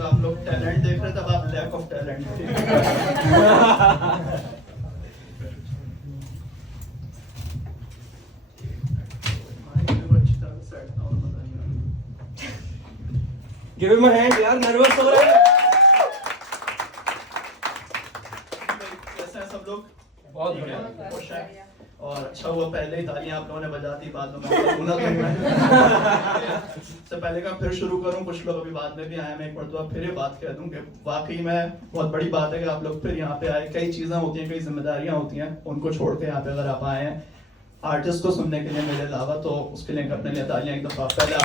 तक आप लोग टैलेंट देख रहे थे, अब आप lack of talent give him a hand यार, नर्वस हो रहा है। कैसे हैं सब लोग? बहुत बढ़िया। खुश हैं? और अच्छा हुआ पहले ही तालियां आप लोगों ने बजा दी, बाद में मैं बोला तो पहले का फिर शुरू करूं। कुछ लोग अभी बाद में भी आए, मैं एक मरतबा फिर ये बात कह दूं कि वाकई में बहुत बड़ी बात है कि आप लोग फिर यहाँ पे आए। कई चीजें होती हैं, कई जिम्मेदारियां होती हैं, उनको छोड़ के यहाँ पे अगर आप आए हैं आर्टिस्ट को सुनने के लिए मेरे अलावा, तो उसके लिए अपने लिए तालियां एक दफा पहले आप।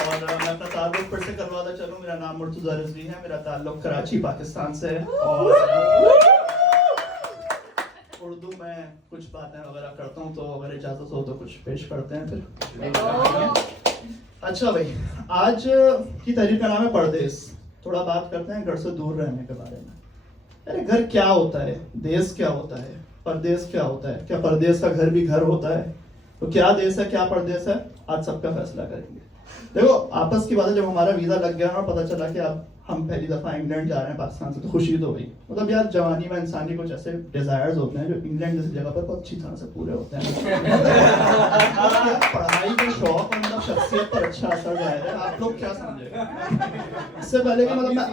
और मैं अपना ताल्लुक फिर से करवाता चलूं। मेरा नाम मुर्तजा रिजवी है, मेरा ताल्लुक कराची पाकिस्तान से है और उर्दू में कुछ बातें वगैरह करता हूँ, तो अगर इजाजत हो तो कुछ पेश करते हैं फिर। अच्छा भाई, आज की तहरीर का नाम है परदेस। थोड़ा बात करते हैं घर से दूर रहने के बारे में। अरे घर क्या होता है, देश क्या होता है, परदेश क्या होता है, क्या परदेश का घर भी घर होता है? तो क्या देश है, क्या परदेश है, आज सबका फैसला करेंगे। देखो, आपस की बात है, जब हमारा वीजा लग गया और पता चला कि अब हम पहली दफा इंग्लैंड जा रहे हैं पाकिस्तान से, तो खुशी तो हुई। मतलब यार, जवानी में इंसान के कुछ ऐसे डिजायर्स होते हैं जो इंग्लैंड जैसी जगह पर बहुत अच्छी तरह से पूरे होते हैं। पढ़ाई के शौक और मतलब शख्सियत पर अच्छा असर जाएगा। आप लोग क्या समझेगा? इससे पहले कि मतलब मैं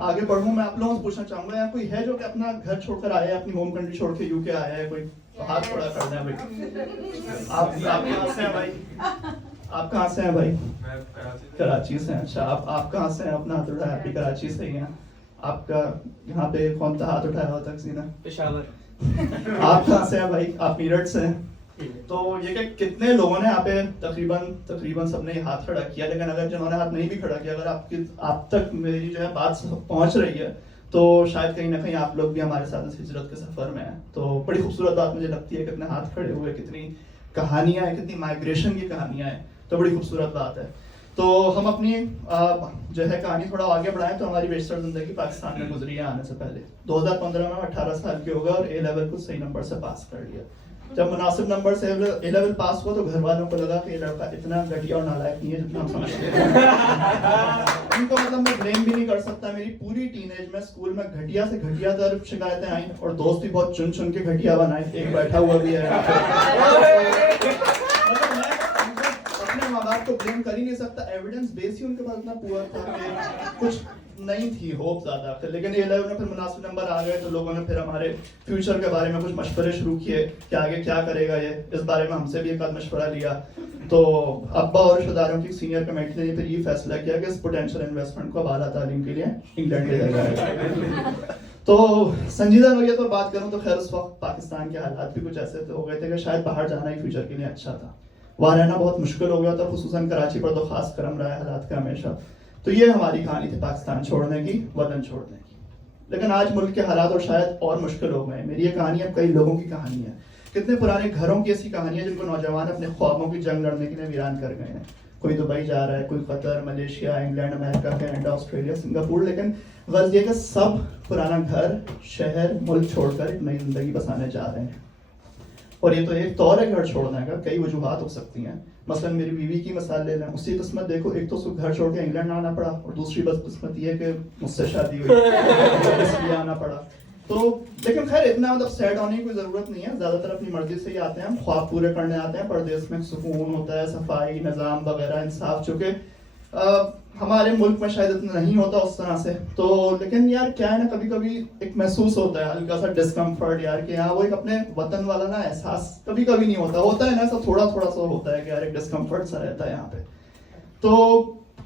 आगे बढ़ूं, मैं आप लोगों से पूछना चाहूंगा, यार कोई है जो कि अपना घर छोड़कर आया है, अपनी होम कंट्री छोड़ के यूके आया है? कोई तो हाथ खड़ा करना है भाई। आप कहाँ से हैं भाई? आप कहाँ से हैं भाई? मैं कराची से हैं। अच्छा, आप कहाँ से हैं? अपना हाथ उठाया, आप भी कराची से ही हैं। आपका यहाँ पे कौन सा हाथ उठाया हुआ तक सीना? पेशावर। आप कहाँ से हैं भाई? आप मीरठ से हैं। तो ये कि कितने लोगों ने यहाँ पे तकरीबन सबने हाथ खड़ा किया, लेकिन अगर जिन्होंने हाथ नहीं भी खड़ा किया, अगर आप तक मेरी जो है बात पहुँच रही है, तो शायद कहीं ना कहीं आप लोग भी हमारे साथ इस हिजरत के सफर में हैं। तो बड़ी खूबसूरत बात मुझे लगती है, कितने हाथ खड़े हुए, कितनी कहानियां हैं, कितनी माइग्रेशन की कहानियां हैं, तो बड़ी खूबसूरत बात है। तो हम अपनी जो है कहानी थोड़ा आगे बढ़ाएं, तो हमारी बेशतर जिंदगी पाकिस्तान में गुजरी है आने से पहले। 2015 में 18 साल के हो गए और ए लेवल को सही नंबर से पास कर लिया। जब मुनासिब नंबर से ए लेवल पास हुआ तो घर वालों को लगा कि ये लड़का इतना घटिया और नालायक नहीं है जितना हम समझते हैं। उनको मतलब मैं ब्लेम भी नहीं कर सकता। मेरी पूरी टीनेज में स्कूल में घटिया से घटिया तर शिकायतें आई और दोस्त भी बहुत चुन चुन के घटिया बनाए। एक बैठा हुआ भी है। मतलब मैं अपने माँ बाप को ब्लेम कर ही नहीं सकता। एविडेंस बेस ही उनके पास इतना पुअर था कि कुछ नहीं थी होप ज्यादा। लेकिन ए लेवल में फिर मुनासिब नंबर आ गए, तो लोगों ने फिर हमारे फ्यूचर के बारे में कुछ मशवरे शुरू किए कि आगे क्या करेगा ये। इस बारे में हमसे भी एक आध मशवरा लिया। तो अब्बा और रिश्तेदारों की सीनियर कमेटी ने फिर ये फैसला किया कि इस पोटेंशियल इन्वेस्टमेंट को अब आला तालीम के लिए इंग्लैंड भेजा जाएगा। तो संजीदा नोयत पर बात करूं तो खैर उस वक्त पाकिस्तान के हालात भी कुछ ऐसे हो गए थे कि शायद बाहर जाना ही फ्यूचर के लिए अच्छा था। वहाँ रहना बहुत मुश्किल हो गया था, खुसूसन कराची पर तो खास करम रहा है हालात का हमेशा। तो ये हमारी कहानी थी पाकिस्तान छोड़ने की, वतन छोड़ने की। लेकिन आज मुल्क के हालात और शायद और मुश्किल हो गए। मेरी ये कहानी अब कई लोगों की कहानी है। कितने पुराने घरों की ऐसी कहानियां जिनको नौजवान अपने ख्वाबों की जंग लड़ने के लिए वीरान कर गए हैं। कोई दुबई जा रहा है, कोई Qatar, Malaysia, England, America, Canada, Australia, Singapore. लेकिन गर्ज ये कि सब पुराना घर, शहर, मुल्क छोड़कर एक नई जिंदगी बसाने जा रहे हैं। और ये तो एक तौर है घर छोड़ने का, कई वजूहात हो सकती हैं। मसलन मेरी बीवी की मिसाल ले लें, उसकी किस्मत देखो, एक तो उसको घर छोड़ के इंग्लैंड आना पड़ा और दूसरी बस किस्मत ये कि मुझसे शादी हुई इसलिए आना पड़ा। तो लेकिन खैर इतना मतलब सैड होने की कोई ज़रूरत नहीं है। ज़्यादातर अपनी मर्जी से ही आते हैं, हम ख्वाब पूरे करने आते हैं। परदेश में सुकून होता है, सफाई, निज़ाम वगैरह, इंसाफ, चूँकि हमारे मुल्क में शायद इतना नहीं होता उस तरह से। तो लेकिन यार क्या है ना, कभी कभी एक महसूस होता है हल्का सा डिस्कम्फर्ट यार, कि यहाँ वो एक अपने वतन वाला ना एहसास कभी कभी नहीं होता है ना, ऐसा थोड़ा थोड़ा सा होता है कि यार एक डिस्कम्फर्ट सा रहता है यहाँ पे। तो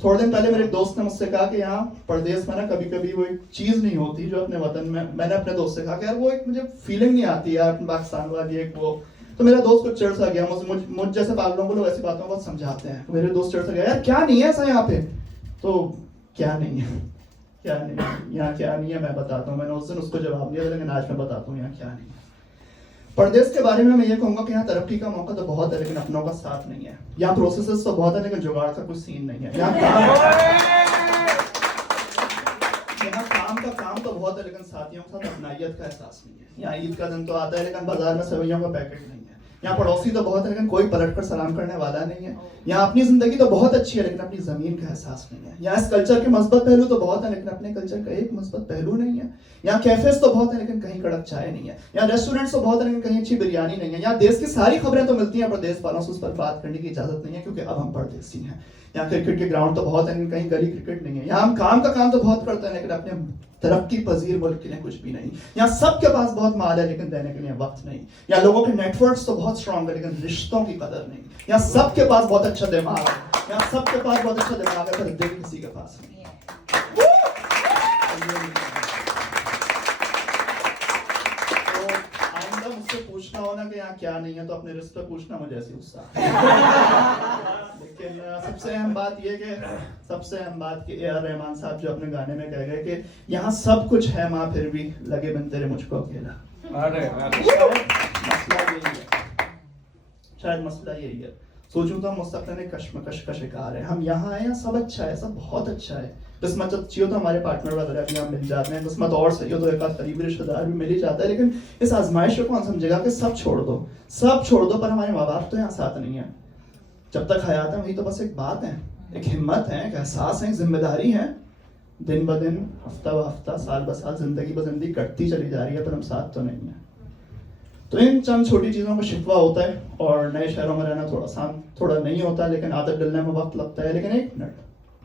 थोड़े दिन पहले मेरे दोस्त ने मुझसे कहा कि यहाँ परदेश में ना कभी कभी वो एक चीज़ नहीं होती जो अपने वतन में। मैंने अपने दोस्त से कहा कि यार वो एक मुझे फीलिंग नहीं आती यार पाकिस्तान वाली एक वो। तो मेरा दोस्त कुछ चिढ़ सा गया, मुझ जैसे पागलों को लोग ऐसी बातों को बहुत समझाते हैं। मेरे दोस्त चिढ़ सा गया, यार क्या नहीं है ऐसा यहाँ पे? तो क्या नहीं है, क्या नहीं है यहाँ, क्या नहीं है मैं बताता हूँ। मैंने उस दिन उसको जवाब दिया, लेकिन आज मैं बताता हूँ यहाँ क्या नहीं है। परदेश के बारे में मैं ये कहूँगा कि यहाँ तरक्की का मौका तो बहुत है, लेकिन अपनों का साथ नहीं है। यहाँ प्रोसेसेस तो बहुत है, लेकिन जुगाड़ का कुछ सीन नहीं है। यहाँ काम का काम तो बहुत है, लेकिन साथियों के साथ अपनाइयत का एहसास नहीं है। यहाँ ईद का दिन तो आता है, लेकिन बाजार में सेवइयों का पैकेट नहीं है। यहाँ पड़ोसी तो बहुत है लेकिन कोई पलट कर सलाम करने वाला नहीं है। यहाँ अपनी जिंदगी तो बहुत अच्छी है लेकिन अपनी जमीन का एहसास नहीं है। यहाँ इस कल्चर के मस्बत पहलू तो बहुत है लेकिन अपने कल्चर का एक मस्बत पहलू नहीं है। यहाँ कैफेज तो बहुत है लेकिन कहीं कड़क चाय नहीं है। यहाँ रेस्टोरेंट्स तो बहुत है लेकिन कहीं अच्छी बिरयानी नहीं है। यहाँ देश की सारी खबरें तो मिलती हैं, प्रदेश वालों से उस पर बात करने की इजाजत नहीं है क्योंकि अब हम परदेसी हैं। यहाँ क्रिकेट के ग्राउंड तो बहुत है लेकिन कहीं गली क्रिकेट नहीं है। यहाँ हम काम तो बहुत करते हैं लेकिन अपने तरक्की पजीर मुल्क के लिए कुछ भी नहीं। यहाँ सबके पास बहुत माल है लेकिन देने के लिए वक्त नहीं। यहाँ लोगों के नेटवर्क्स तो बहुत स्ट्रांग है लेकिन रिश्तों की कदर नहीं। यहाँ सबके पास बहुत अच्छा दिमाग है, यहाँ सबके पास बहुत अच्छा दिमाग है पर दिल किसी के पास नहीं। तो आइंदा मुझसे पूछना हो ना कि यहाँ क्या नहीं है तो अपने रिश्ते पूछना, मुझे ऐसी उत्साह लेकिन सबसे अहम बात कि ए.आर. रहमान साहब जो अपने गाने में कह गए कि यहाँ सब कुछ है माँ फिर भी लगे बिन तेरे मुझको अकेला। शायद मसला यही है। सोचूं तो हम मुस्तक़बिल में कश्मकश का शिकार है। हम यहाँ आए, सब अच्छा है, सब बहुत अच्छा है। किस्मत अच्छी हो तो हमारे पार्टनर वगैरह भी यहाँ मिल जाते हैं, किस्मत और सही हो तो एक आध करीबी रिश्तेदार भी मिल ही जाता है। लेकिन इस आजमाइश को कौन समझेगा कि सब छोड़ दो पर हमारे माँ बाप तो यहाँ साथ नहीं है। जब तक हयात है वही तो बस एक बात है, एक हिम्मत है, एक एहसास है, एक जिम्मेदारी है। दिन ब दिन, हफ्ता ब हफ्ता, साल ब साल, जिंदगी ब जिंदगी कटती चली जा रही है पर हम साथ तो नहीं है। तो इन चंद छोटी चीज़ों का शिकवा होता है और नए शहरों में रहना थोड़ा नहीं होता लेकिन आदत डलने में वक्त लगता है। लेकिन एक मिनट,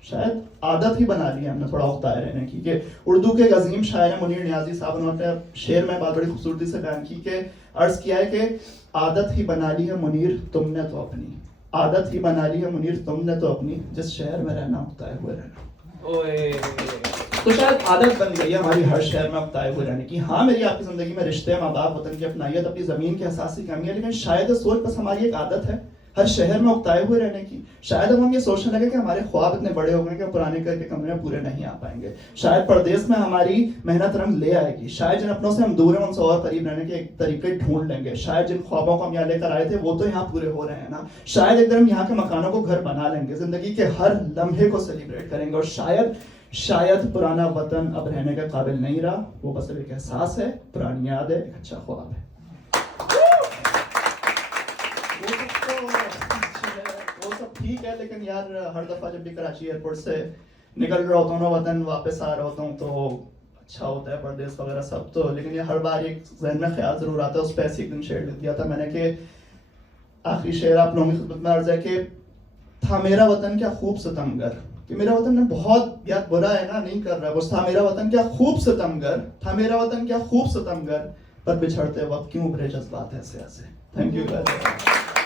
शायद आदत ही बना ली है हमने थोड़ा उगताए रहने की। कि उर्दू के एक अजीम शायर मुनीर नियाजी साहब, उन्होंने शेर में बात बड़ी खूबसूरती से बयान की कि अर्ज किया है कि आदत ही बना ली है मुनीर तुमने तो अपनी, आदत ही बना ली है मुनीर तुमने तो अपनी, जिस शहर में रहना उगताए हुए रहना। तो शायद आदत बन गई है हमारी हर शहर में उगताए हुए रहने की। हाँ, मेरी आपकी जिंदगी में रिश्ते, माँ बाप, वतन की अपनाइयत, अपनी जमीन के एहसास की कमी है लेकिन शायद सोच बस हमारी एक आदत है हर शहर में उगताए हुए रहने की। शायद अब हम ये सोचने लगे कि हमारे ख्वाब इतने बड़े हो गए कि पुराने घर के कमरे में पूरे नहीं आ पाएंगे। शायद परदेश में हमारी मेहनत रंग ले आएगी। शायद जिन अपनों से हम दूर हैं उनसे और करीब रहने के एक तरीके ढूंढ लेंगे। शायद जिन ख्वाबों को हम यहाँ लेकर आए थे वो तो यहाँ पूरे हो रहे हैं ना। शायद एक दिन हम यहाँ के मकानों को घर बना लेंगे, जिंदगी के हर लम्हे को सेलिब्रेट करेंगे। और शायद पुराना वतन अब रहने के काबिल नहीं रहा, वो बस एक एहसास है, पुरानी याद है, एक अच्छा ख्वाब है। वो सब ठीक है लेकिन यार हर दफा जब भी कराची एयरपोर्ट से निकल रहा होता हूँ ना, वतन वापस आ रहा होता हूँ तो अच्छा होता है, परदेश वगैरह सब तो। लेकिन ये हर बार एक जहन में ख्याल जरूर आता है, उस पर ऐसे एक दिन शेयर लिख दिया था मैंने कि आखिरी शेर आप लोगों की खिदमत में अर्ज है कि था मेरा वतन क्या खूब सितमगर, कि मेरा वतन ने बहुत यार बुरा है ना, नहीं कर रहा बस, था मेरा वतन क्या खूब सितमगर, था मेरा वतन क्या खूब सितमगर, पर बिछड़ते वक्त क्यों उभरे जज्बात ऐसे ऐसे। Thank you.